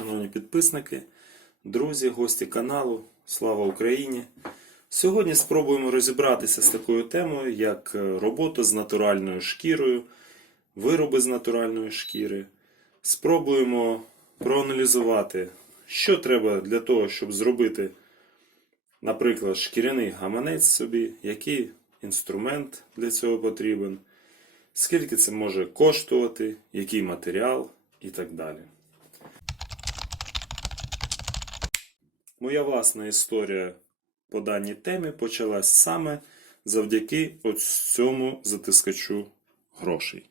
шановні підписники, друзі, гості каналу. Слава Україні! Сьогодні спробуємо розібратися з такою темою, як е, робота з натуральною шкірою, вироби з натуральної шкіри. Спробуємо проаналізувати, що треба для того, щоб зробити, наприклад, шкіряний гаманець собі, який інструмент для цього потрібен, скільки це може коштувати, який матеріал і так далі. Моя власна історія по даній темі почалась саме завдяки цьому затискачу грошей.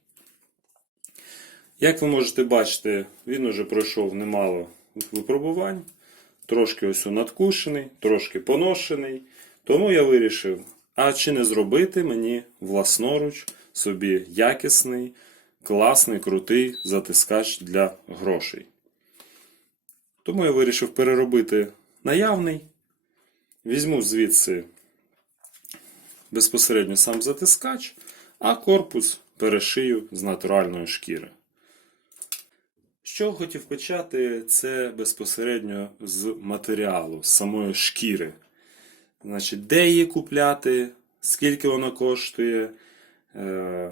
Як ви можете бачити, він уже пройшов немало випробувань, трошки ось надкушений, трошки поношений. Тому я вирішив, а чи не зробити мені власноруч собі якісний, класний, крутий затискач для грошей. Тому я вирішив переробити наявний. Візьму звідси безпосередньо сам затискач, а корпус перешию з натуральної шкіри. Що хотів почати, це безпосередньо з матеріалу, з самої шкіри. Значить, де її купляти, скільки вона коштує, е,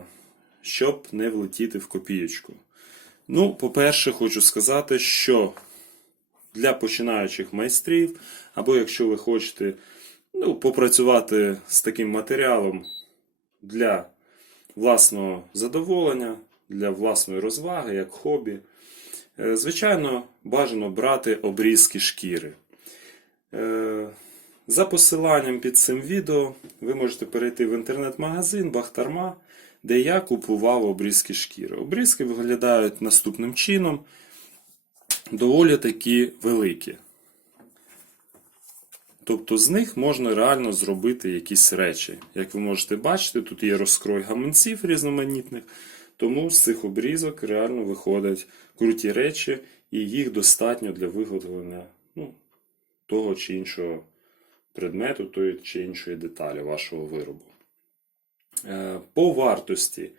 щоб не влетіти в копієчку. Ну, по-перше, хочу сказати, що для починаючих майстрів, або якщо ви хочете ну, попрацювати з таким матеріалом для власного задоволення, для власної розваги, як хобі, е, звичайно, бажано брати обрізки шкіри. Е, За посиланням під цим відео ви можете перейти в інтернет-магазин Бахтарма, де я купував обрізки шкіри. Обрізки виглядають наступним чином доволі такі великі. Тобто з них можна реально зробити якісь речі. Як ви можете бачити, тут є розкрой гаманців різноманітних, тому з цих обрізок реально виходять круті речі, і їх достатньо для виготовлення ну, того чи іншого предмету, тої чи іншої деталі вашого виробу. Е, По вартості,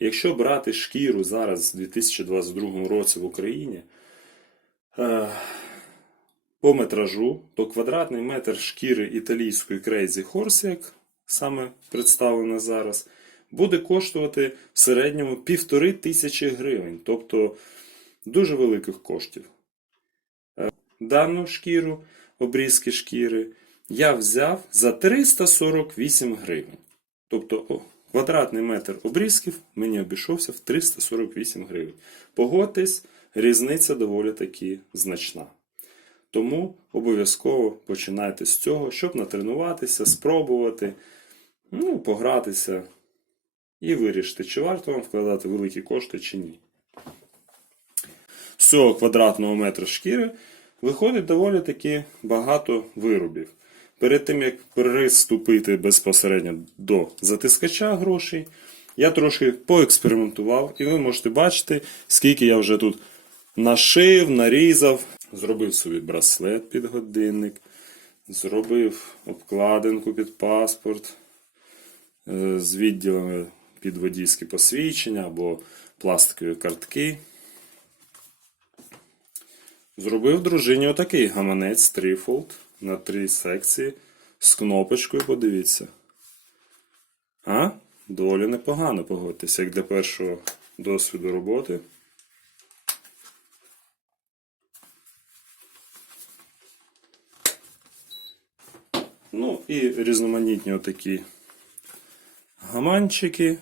якщо брати шкіру зараз у 2022 році в Україні, по метражу, то квадратний метр шкіри італійської Crazy Horse, як саме представлено зараз, буде коштувати в середньому півтори тисячі гривень, тобто дуже великих коштів. Е, Дану шкіру, обрізки шкіри, я взяв за 348 гривень. Тобто о, квадратний метр обрізків мені обійшовся в 348 гривень. Погодьтесь, різниця доволі таки значна. Тому обов'язково починайте з цього, щоб натренуватися, спробувати, ну, погратися і вирішити, чи варто вам вкладати великі кошти чи ні. З цього квадратного метра шкіри виходить доволі таки багато виробів. Перед тим, як приступити безпосередньо до затискача грошей, я трошки поекспериментував, і ви можете бачити, скільки я вже тут нашив, нарізав, зробив собі браслет під годинник, зробив обкладинку під паспорт е, з відділами під водійські посвідчення або пластикові картки. Зробив дружині отакий гаманець трифолд на три секції з кнопочкою, подивіться. А? Доволі непогано погодьтеся, як для першого досвіду роботи. Ну і різноманітні отакі гаманчики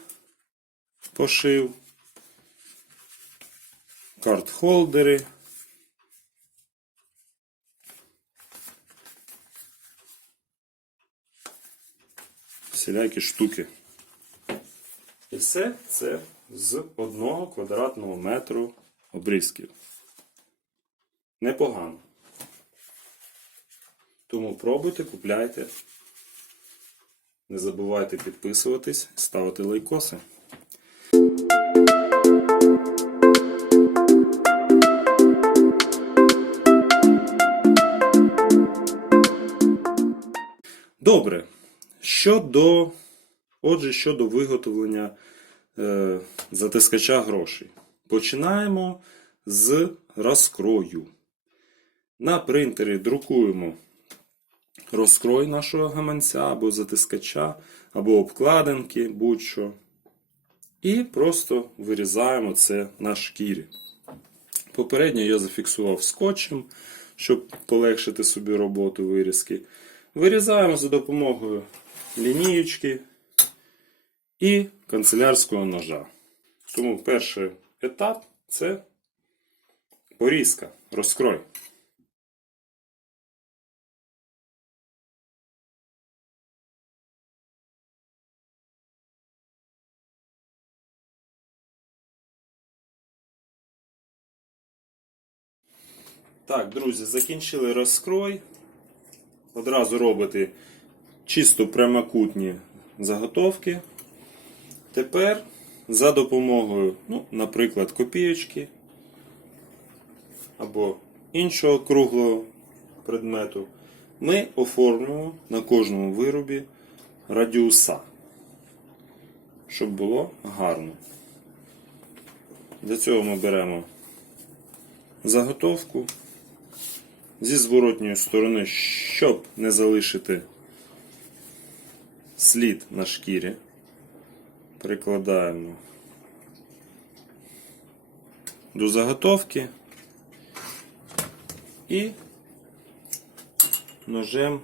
пошив, карт-холдери. Всілякі штуки. І все це з одного квадратного метру обрізків. Непогано. Тому пробуйте, купляйте. Не забувайте підписуватись, ставити лайкоси. Добре. Щодо, отже, щодо виготовлення е, затискача грошей. Починаємо з розкрою. На принтері друкуємо розкрой нашого гаманця або затискача, або обкладинки, будь-що. І просто вирізаємо це на шкірі. Попередньо я зафіксував скотчем, щоб полегшити собі роботу вирізки. Вирізаємо за допомогою лінієчки і канцелярського ножа. Тому перший етап це порізка, розкрой. Так, друзі, закінчили розкрой. Одразу робите чисто прямокутні заготовки. Тепер за допомогою, ну, наприклад, копійочки або іншого круглого предмету, ми оформлюємо на кожному виробі радіуса, щоб було гарно. Для цього ми беремо заготовку зі зворотньої сторони, щоб не залишити слід на шкірі. Прикладаємо до заготовки і ножем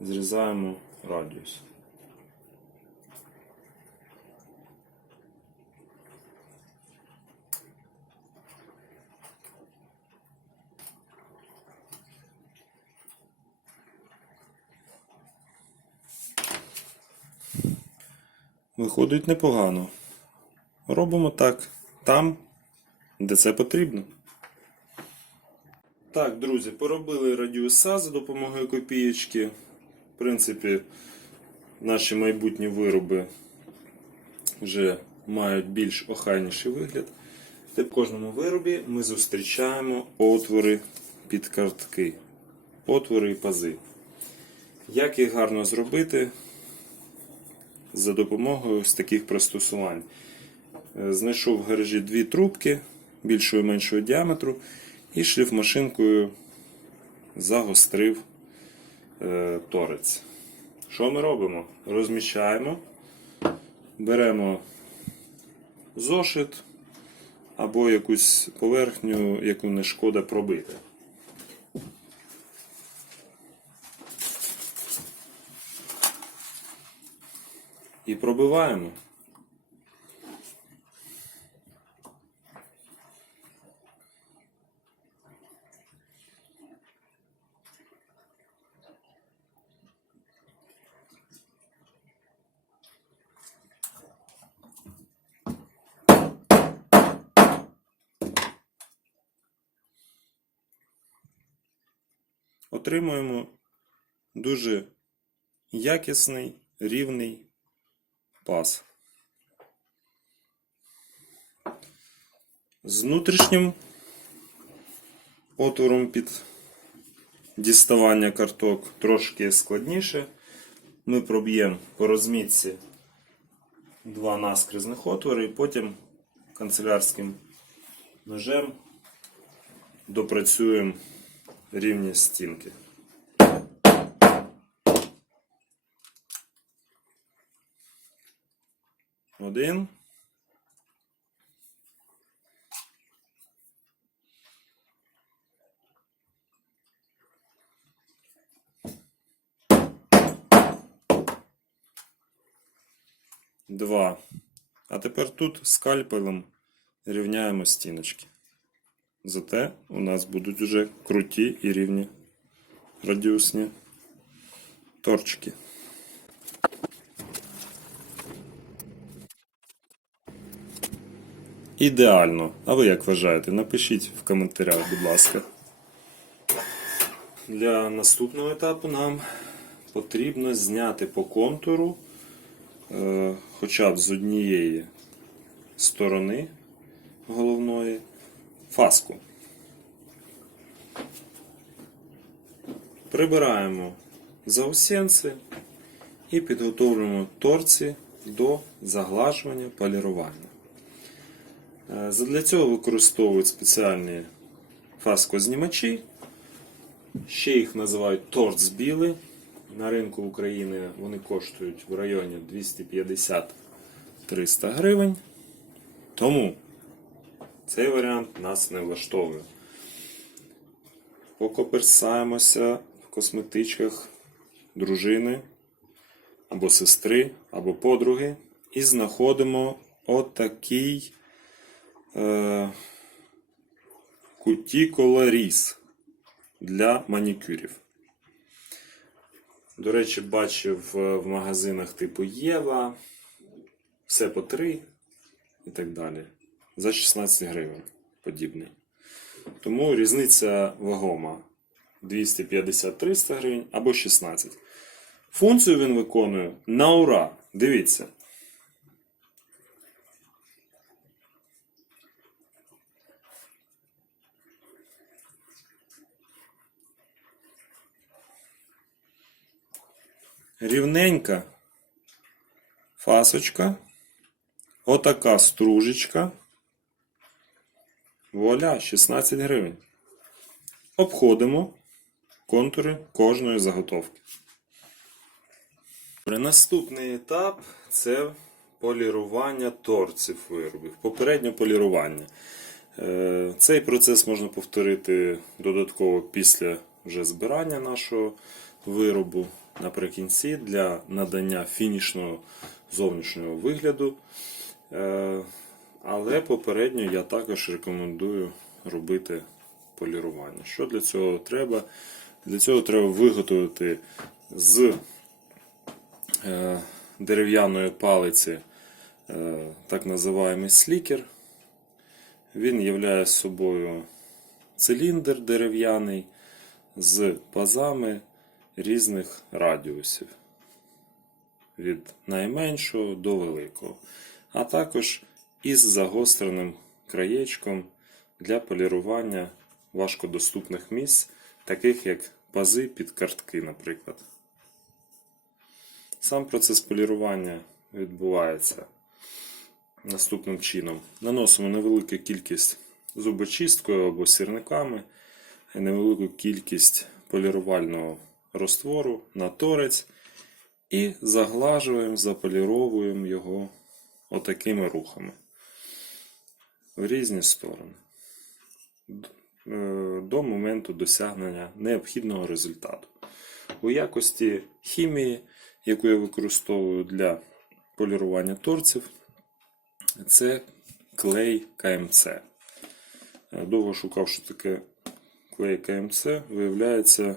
зрізаємо радіус. Виходить непогано. Робимо так там, де це потрібно. Так, друзі, поробили радіуса за допомогою копієчки. В принципі, наші майбутні вироби вже мають більш охайніший вигляд. В кожному виробі ми зустрічаємо отвори під картки, отвори і пази. Як їх гарно зробити? За допомогою ось таких пристосувань. Е, Знайшов в гаражі дві трубки більшого і меншого діаметру і шліфмашинкою загострив е, торець. Що ми робимо? Розміщаємо, беремо зошит або якусь поверхню, яку не шкода пробити. І пробиваємо. Отримуємо дуже якісний, рівний паз. З внутрішнім отвором під діставання карток трошки складніше. Ми проб'ємо по розмітці два наскрізних отвори і потім канцелярським ножем допрацюємо рівні стінки. Один. Два. А тепер тут скальпелем рівняємо стіночки. Зате у нас будуть вже круті і рівні радіусні торчики. Ідеально. А ви як вважаєте? Напишіть в коментарях, будь ласка. Для наступного етапу нам потрібно зняти по контуру е, хоча б з однієї сторони головної фаску. Прибираємо заусенці і підготовлюємо торці до заглажування полірування. Е, Задля цього використовують спеціальні фаскознімачі Ще їх називають торцбіли. На ринку України вони коштують в районі 250-300 гривень. Тому цей варіант нас не влаштовує. Покоперсаємося в косметичках дружини або сестри, або подруги і знаходимо отакий е, кутікуларіс для манікюрів. До речі, бачив е, в магазинах типу Єва, все по 3 і так далі. За 16 гривень подібний. Тому різниця вагома 250-300 гривень або 16. Функцію він виконує на ура. Дивіться. Рівненька фасочка. Отака стружечка. Вуаля, 16 гривень. Обходимо контури кожної заготовки. Наступний етап це полірування торців виробів. Попереднє полірування. Е, Цей процес можна повторити додатково після вже збирання нашого виробу наприкінці для надання фінішного зовнішнього вигляду. Е, Але попередньо я також рекомендую робити полірування. Що для цього треба? Для цього треба виготовити з е, дерев'яної палиці е, так називаємий слікер. Він являє собою циліндр дерев'яний з пазами різних радіусів від найменшого до великого, а також із загостреним краєчком для полірування важкодоступних місць, таких як пази під картки, наприклад. Сам процес полірування відбувається наступним чином. Наносимо невелику кількість зубочисткою або сірниками, невелику кількість полірувального розтвору на торець і заглажуємо, заполіровуємо його отакими рухами в різні сторони е, до моменту досягнення необхідного результату. У якості хімії, яку я використовую для полірування торців, це клей КМЦ. Е, Довго шукав, що таке клей КМЦ. Виявляється,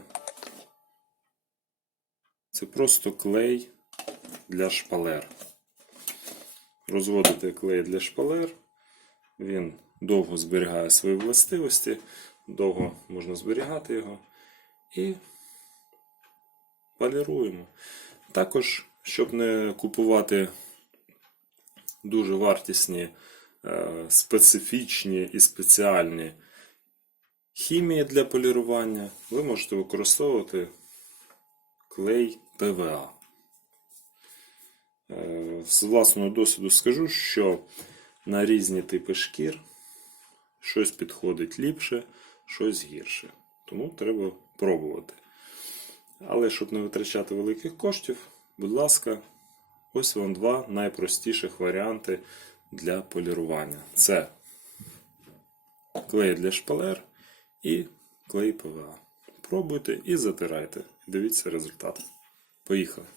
це просто клей для шпалер. Розводите клей для шпалер, він довго зберігає свої властивості, довго можна зберігати його і поліруємо. Також, щоб не купувати дуже вартісні, е, специфічні і спеціальні хімії для полірування, ви можете використовувати клей ПВА. Е, З власного досвіду скажу, що на різні типи шкір щось підходить ліпше, щось гірше. Тому треба пробувати. Але щоб не витрачати великих коштів, будь ласка, ось вам два найпростіших варіанти для полірування. Це клей для шпалер і клей ПВА. Пробуйте і затирайте. Дивіться результат. Поїхали.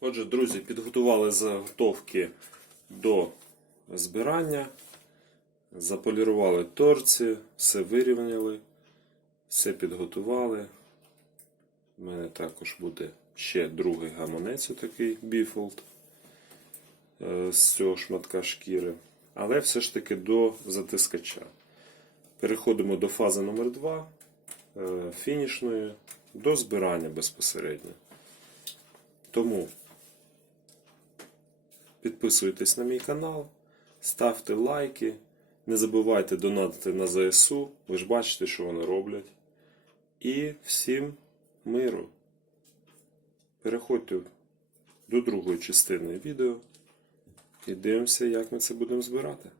Отже, друзі, підготували заготовки до збирання, заполірували торці, все вирівняли, все підготували. У мене також буде ще другий гаманець, такий біфолд е, з цього шматка шкіри. Але все ж таки до затискача. Переходимо до фази номер 2 фінішної, до збирання безпосередньо. Тому підписуйтесь на мій канал, ставте лайки, Не забувайте донатити на ЗСУ, ви ж бачите, що вони роблять. І всім миру. Переходьте до другої частини відео і дивимося, як ми це будемо збирати.